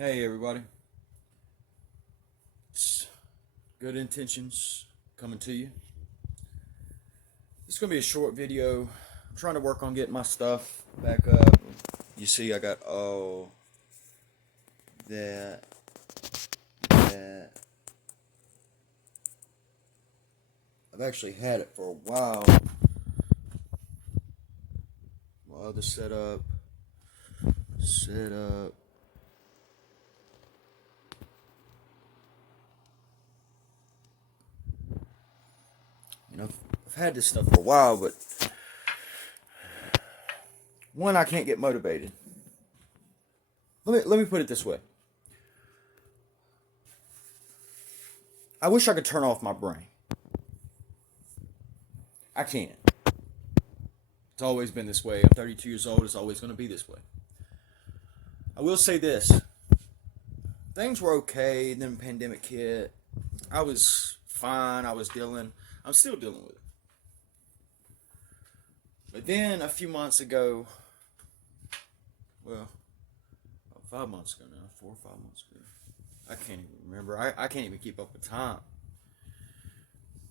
Hey everybody, it's good intentions coming to you. It's gonna be a short video. I'm trying to work on getting my stuff back up. You see, I got all that, that. I've actually had it for a while. My other setup. I've had this stuff for a while, but one, I can't get motivated. Let me put it this way. I wish I could turn off my brain. I can't. It's always been this way. I'm 32 years old. It's always going to be this way. I will say this. Things were okay. Then the pandemic hit. I was fine. I'm still dealing with it. But then a few months ago, well, 5 months ago now, 4 or 5 months ago, I can't even remember. I can't even keep up with time.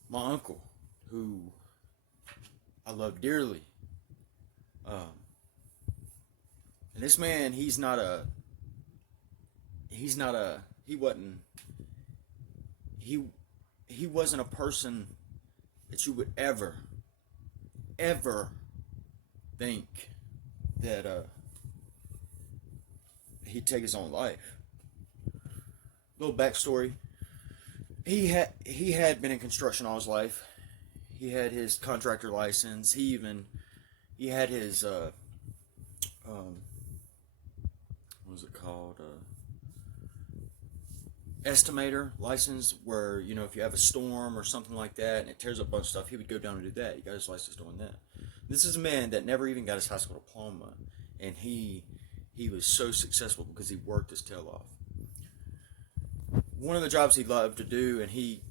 My uncle, who I love dearly, and this man, he wasn't a person that you would ever think that he'd take his own life. Little backstory: he had been in construction all his life. He had his contractor license. He had his what was it called? Estimator license, where if you have a storm or something like that and it tears up a bunch of stuff, he would go down and do that. He got his license doing that. This is a man that never even got his high school diploma, and he was so successful because he worked his tail off. One of the jobs he loved to do, and he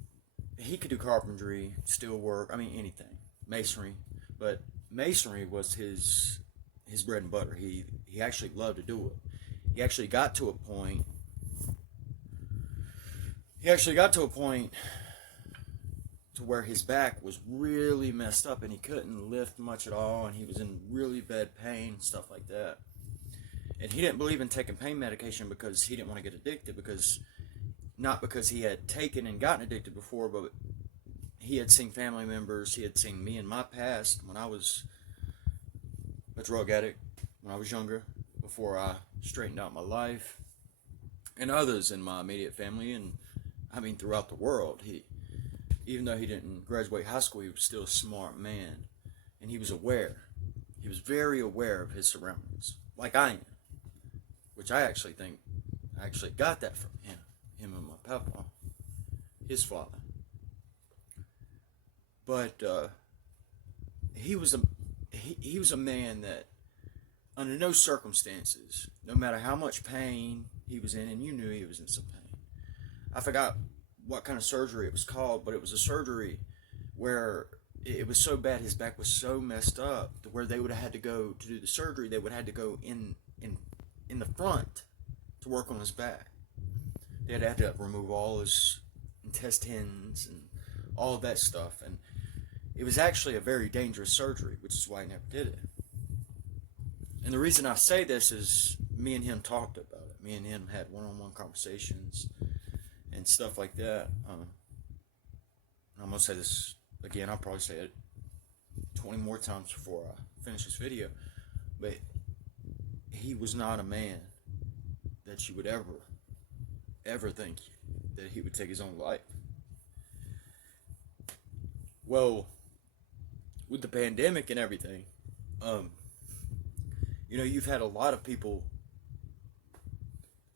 could do carpentry, steel work, anything, masonry, but masonry was his bread and butter. He actually loved to do it. He actually got to a point to where his back was really messed up and he couldn't lift much at all, and he was in really bad pain, stuff like that. And he didn't believe in taking pain medication because he didn't want to get addicted, not because he had taken and gotten addicted before, but he had seen family members, he had seen me in my past when I was a drug addict, when I was younger, before I straightened out my life, and others in my immediate family, and throughout the world. Even though he didn't graduate high school, he was still a smart man, and he was aware. He was very aware of his surroundings, like I am, which I actually think I actually got that from him and my papa, his father. But he was a man that, under no circumstances, no matter how much pain he was in, and you knew he was in some pain. I forgot what kind of surgery it was called, but it was a surgery where it was so bad, his back was so messed up, to where they would have had to go to do the surgery. They would have had to go in the front to work on his back. They had to remove all his intestines and all of that stuff, and it was actually a very dangerous surgery, which is why he never did it. And the reason I say this is me and him talked about it. Me and him had one-on-one conversations and stuff like that. I'm going to say this again. I'll probably say it 20 more times before I finish this video. But he was not a man that you would ever think that he would take his own life. Well, with the pandemic and everything, you've had a lot of people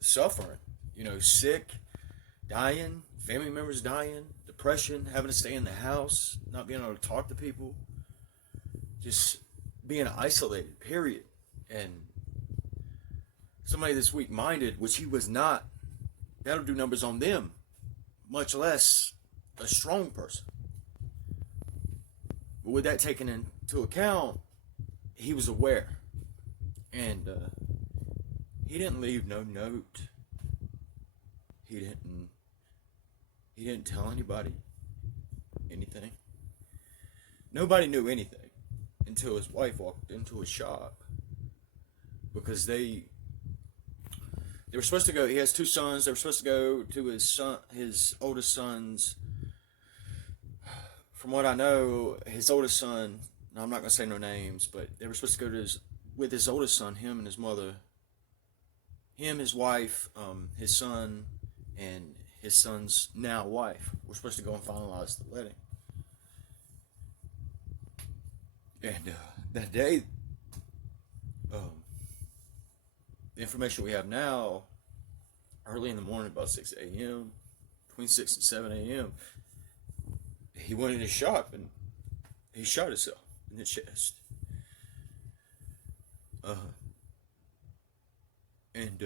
suffering, sick, dying, family members dying, depression, having to stay in the house, not being able to talk to people, just being isolated, period. And somebody that's weak-minded, which he was not, that'll do numbers on them, much less a strong person. But with that taken into account, he was aware. And he didn't leave no note He didn't. He didn't tell anybody anything. Nobody knew anything until his wife walked into his shop, because they were supposed to go. He has two sons. They were supposed to go to his oldest son's. From what I know, his oldest son. Now, I'm not gonna say no names, but they were supposed to go to with his oldest son. Him and his mother. Him, his wife, his son, and his son's now wife were supposed to go and finalize the wedding. And that day, the information we have now, early in the morning, about 6 a.m., between 6 and 7 a.m., he went in his shop and he shot himself in the chest. And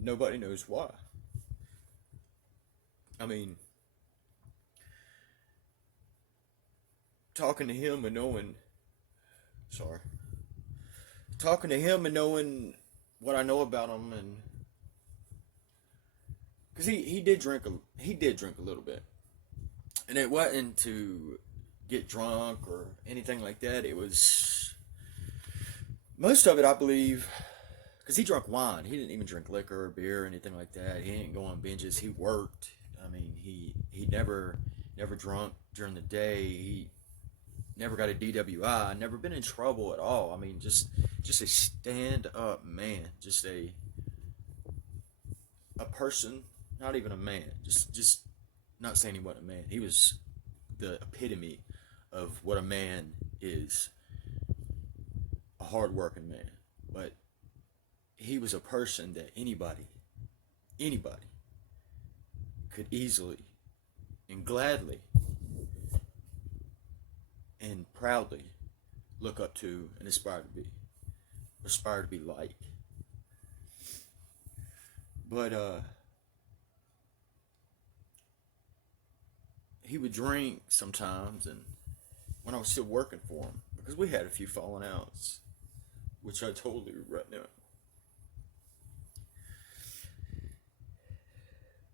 nobody knows why. I mean, talking to him and knowing what I know about him, and because he did drink a little bit, and it wasn't to get drunk or anything like that. It was most of it, I believe, because he drank wine. He didn't even drink liquor or beer or anything like that. He didn't go on binges. He worked. I mean, he never drunk during the day. He never got a DWI. Never been in trouble at all. I mean, just a stand up man. Just a person, not even a man. Just not saying he wasn't a man. He was the epitome of what a man is. A hard-working man. But he was a person that anybody could easily and gladly and proudly look up to and aspire to be like. But he would drink sometimes, and when I was still working for him, because we had a few falling outs, which I totally regret now.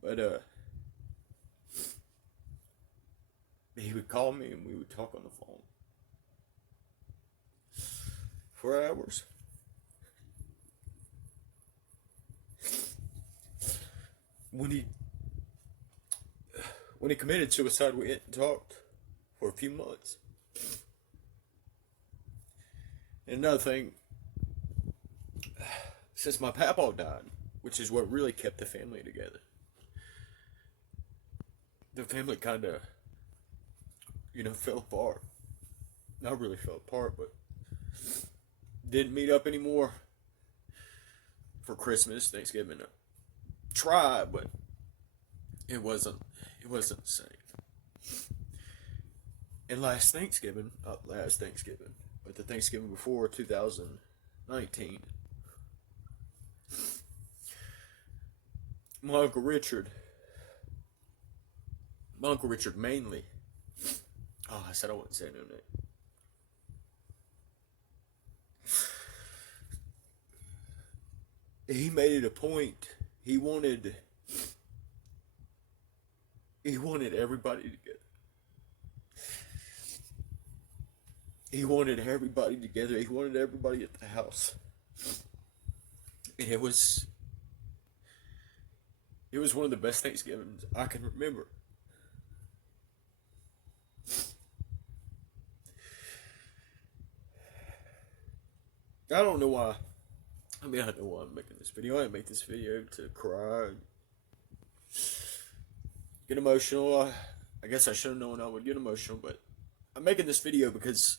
But he would call me and we would talk on the phone for hours. When he committed suicide, we hadn't talked for a few months. And another thing, since my papa died, which is what really kept the family together, the family kind of, fell apart. Not really fell apart, but didn't meet up anymore for Christmas, Thanksgiving. Tried, but it wasn't the same. And last Thanksgiving, but the Thanksgiving before 2019, my Uncle Richard mainly, I said I wouldn't say no name. He made it a point. He wanted everybody together. He wanted everybody together. He wanted everybody at the house. And it was one of the best Thanksgivings I can remember. I don't know why. I know why I'm making this video. I didn't make this video to cry, get emotional. I guess I should have known I would get emotional, but I'm making this video because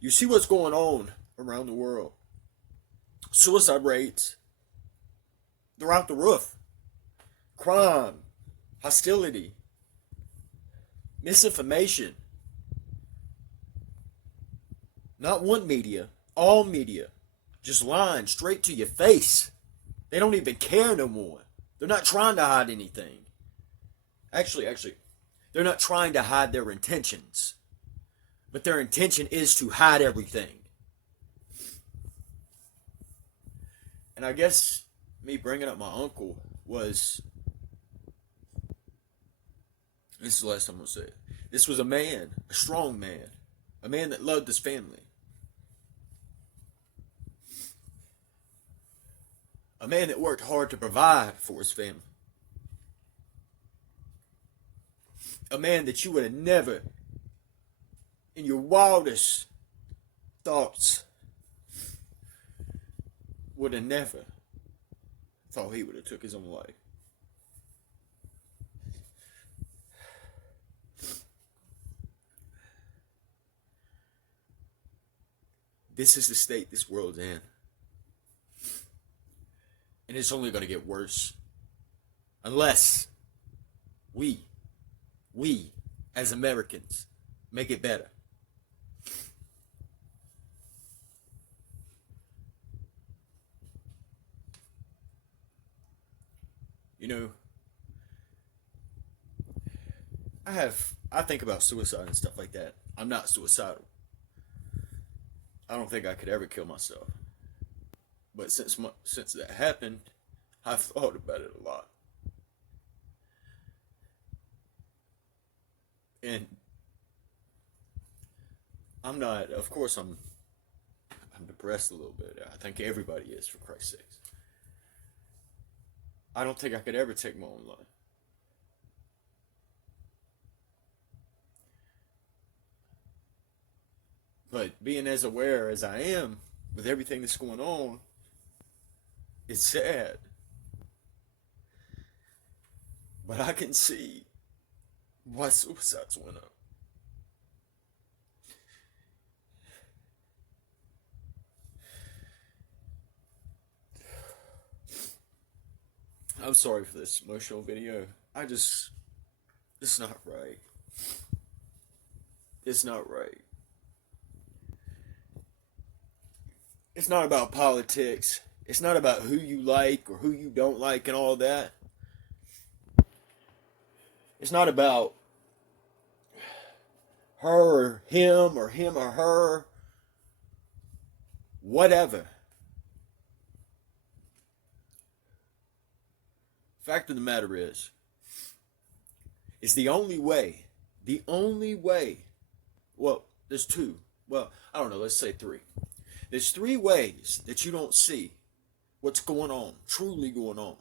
you see what's going on around the world. Suicide rates, they're out the roof. Crime, hostility, misinformation. Not one media, all media. Just lying straight to your face. They don't even care no more. They're not trying to hide anything. Actually, they're not trying to hide their intentions. But their intention is to hide everything. And I guess me bringing up my uncle was, this is the last time I'm going to say it. This was a man, a strong man, a man that loved his family. A man that worked hard to provide for his family. A man that you would have never, in your wildest thoughts, would have never thought he would have took his own life. This is the state this world's in. And it's only going to get worse. Unless we as Americans make it better. You know, I think about suicide and stuff like that. I'm not suicidal. I don't think I could ever kill myself. But since that happened, I've thought about it a lot. And I'm not, of course I'm depressed a little bit. I think everybody is, for Christ's sakes. I don't think I could ever take my own life. But being as aware as I am with everything that's going on, it's sad. But I can see why suicides went up. I'm sorry for this emotional video. It's not right. It's not right. It's not about politics. It's not about who you like or who you don't like and all that. It's not about her or him or her. Whatever. Fact of the matter is, it's the only way, well, there's two, well, I don't know, let's say three. There's three ways that you don't see what's going on, truly going on.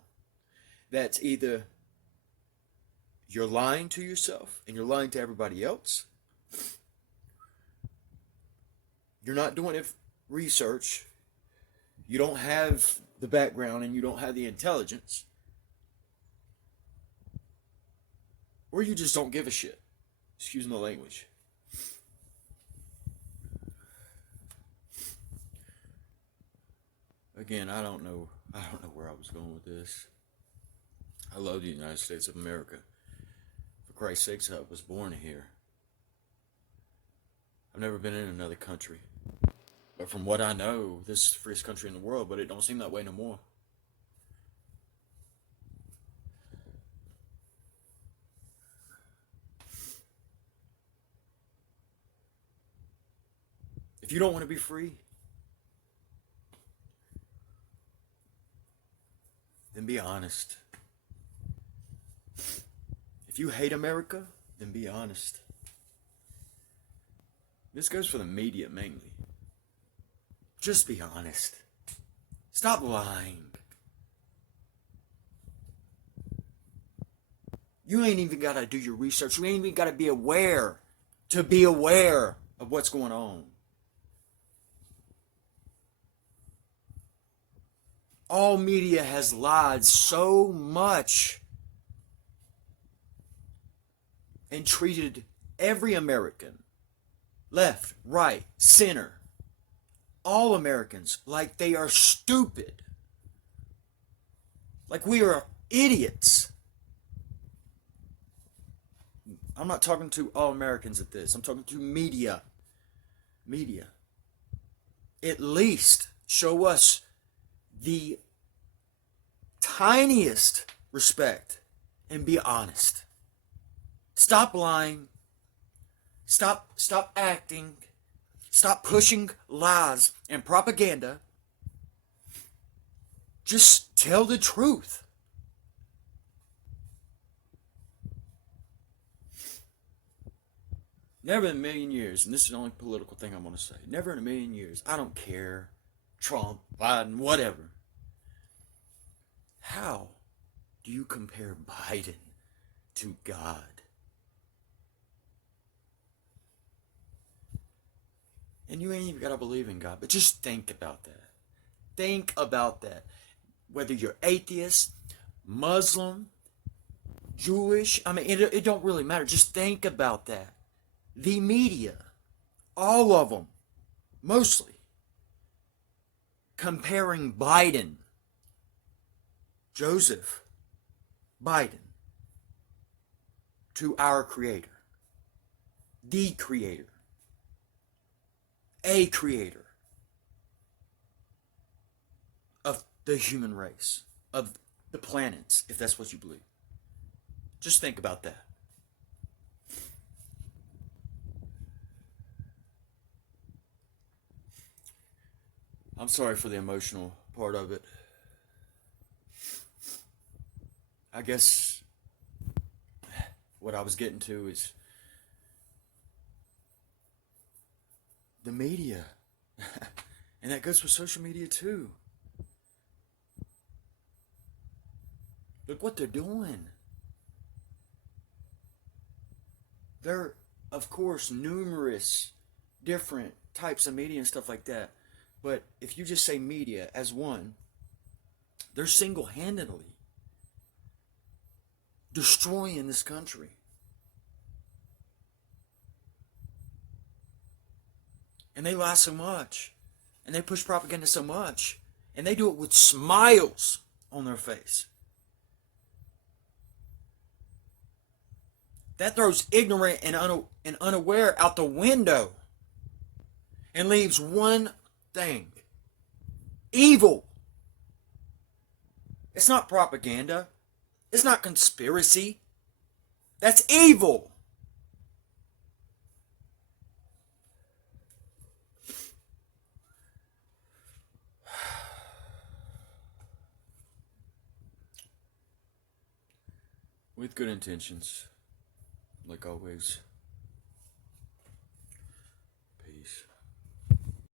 That's either you're lying to yourself and you're lying to everybody else. You're not doing research. You don't have the background and you don't have the intelligence. Or you just don't give a shit. Excuse my language. Again, I don't know where I was going with this. I love the United States of America. For Christ's sakes, I was born here. I've never been in another country. But from what I know, this is the freest country in the world, but it don't seem that way no more. If you don't want to be free, then be honest. If you hate America, then be honest. This goes for the media mainly. Just be honest. Stop lying. You ain't even got to do your research. You ain't even got to be aware of what's going on. All media has lied so much and treated every American, left, right, center, all Americans like they are stupid. Like we are idiots. I'm not talking to all Americans at this. I'm talking to media. Media. At least show us the tiniest respect and be honest. Stop lying. Stop acting. Stop pushing lies and propaganda. Just tell the truth. Never in a million years, and this is the only political thing I'm going to say, never in a million years, I don't care, Trump, Biden, whatever. How do you compare Biden to God? And you ain't even got to believe in God, but just think about that. Think about that. Whether you're atheist, Muslim, Jewish, I mean, it don't really matter. Just think about that. The media, all of them, mostly, comparing Biden, Joseph Biden, to our Creator, the Creator, a Creator of the human race, of the planets, if that's what you believe. Just think about that. I'm sorry for the emotional part of it. I guess what I was getting to is the media. And that goes for social media too. Look what they're doing. There are, of course, numerous different types of media and stuff like that. But if you just say media as one, they're single handedly destroying this country. And they lie so much. And they push propaganda so much. And they do it with smiles on their face. That throws ignorant and unaware out the window. And leaves one thing. Evil. It's not propaganda. It's not conspiracy. That's evil. With good intentions, like always.